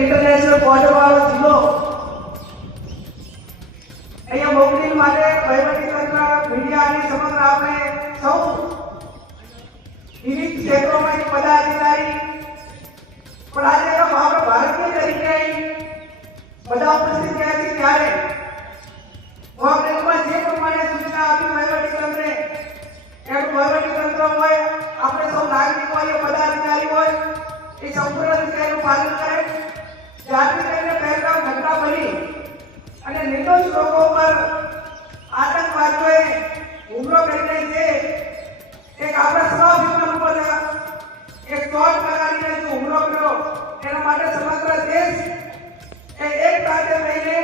International border વાળો જિલ્લો અહીંયા મોકલી માટે વહીવટી તંત્ર મીડિયા સમગ્ર આપણે સૌ વિવિધ ક્ષેત્રોમાંથી પદાધિકારી. પણ આજે આપણે ભારતીય તરીકે બધા ઉપસ્થિત થયા છે ત્યારે. મોકલીમાં જે પ્રમાણે સૂચના આપી વહીવટી તંત્રે એનું વહીવટી હોય, આપણે સૌ નાગરિક હોય, પદાધિકારી હોય, એ સંપૂર્ણ રીતે એનું પાલન કરે. જ્યારથી કરીને પહેલગામ ઘટના બની અને નિર્દોષ લોકો પર આતંકવાદીઓએ હુમલો કરીને જે એક આપણા સ્વાભિમાન ઉપર એક ચોટ લગાડીને જે હુમલો કર્યો એના માટે સમગ્ર દેશ એ એક સાથે લઈને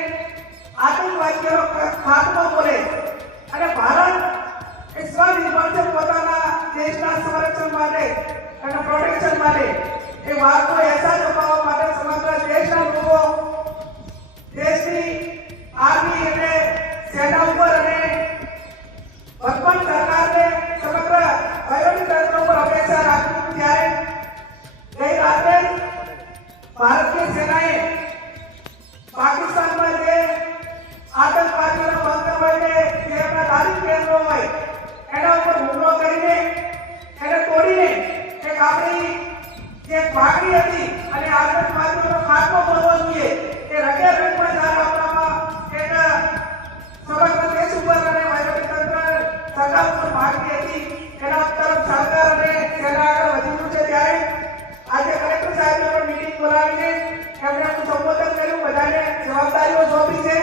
આતંકવાદીઓનો ખાત્મો કરે અને ભારત એ સ્વનિર્ભર છે પોતાના દેશના સંરક્ષણ માટે અને પ્રોટેક્શન માટે. એ વાતનો અહેસાસ અપાવવા આપણી જે ભાગણી હતી અને આતંકવાદીઓનો ખાત્મો કરવો જોઈએ કે રગે પણ જ્યારે આપવામાં એક સમગ્ર દેશ ઉપર અને વહીવટી તંત્ર સરકાર ઉપર ભાગણી હતી. એના તરફ સરકાર અને સેના આગળ વધી છે ત્યારે આજે કલેક્ટર સાહેબને પણ મિટિંગ બોલાવીને એમણે સંબોધન કર્યું. બધાને જવાબદારીઓ સોંપી છે.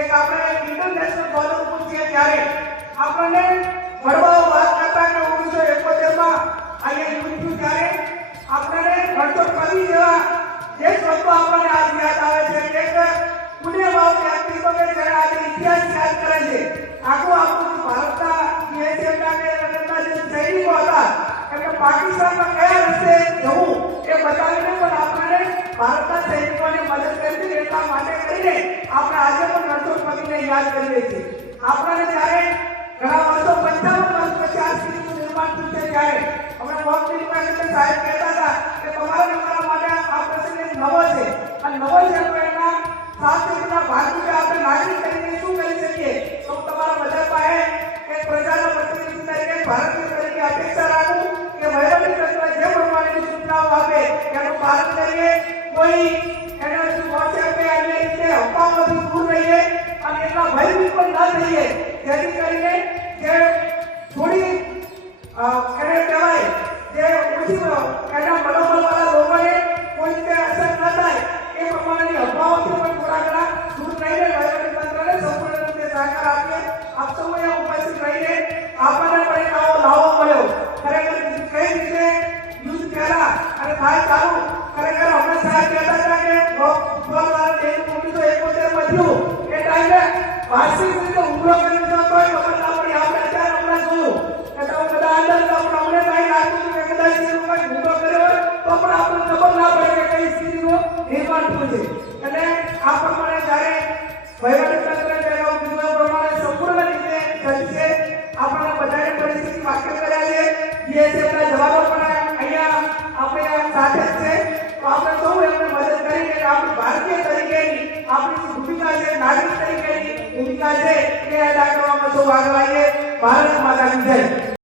એક આપણે ઇન્ટરનેશનલ ઉપર છીએ ત્યારે આપણને પાકિસ્તાનમાં કયા રસ્તે જવું એ બતાવીને પણ આપણને ભારતના સૈનિકોને મદદ કરી હતી એટલા માટે કરીને આપણે આજે પણ રણછોડ પતિને યાદ કરીએ છીએ. આપણને જ્યારે ઘણા વર્ષો પંચાવન વર્ષ પછી આ સ્થિતિનું નિર્માણ થયું છે ત્યારે હમણાં મોક મિલમાં સાહેબ કહેતા હતા કે તમારા નંબર માટે આ પ્રસંગ નવો છે. અને નવો છે એના સાતના પાલન કરીએ, કોઈ એના વોટ્સએપ કે અન્ય રીતે અફવાઓથી દૂર રહીએ અને એટલા ભયભીત પણ ના થઈએ. જેથી કરીને જે થોડી એને કહેવાય, જે ઓછી એના મનોબળવાળા લોકોને કોઈ રીતે અસર ન થાય એ પ્રમાણેની અફવાઓથી પણ થોડા વાર્ષિક રીતે હુમલો કરી દીધો તોય ખબર ના પડી. આપણે હમણાં જોયું કે તમે બધા અંદર તો પણ અમને કાંઈ કર્યો હોય તો પણ આપણને ખબર ના પડે કઈ નિર્માણ થયું છે. એટલે આ પ્રમાણે જ્યારે વહીવટી તંત્રે પહેલા પ્રમાણે સંપૂર્ણ રીતે છે. આપણને બધાને પરિસ્થિતિ વાકેફ કર્યા છે. પણ અહીંયા ભૂમિકા છે એ અદા કરવામાં સૌ આગળ ભારત માતાની જય.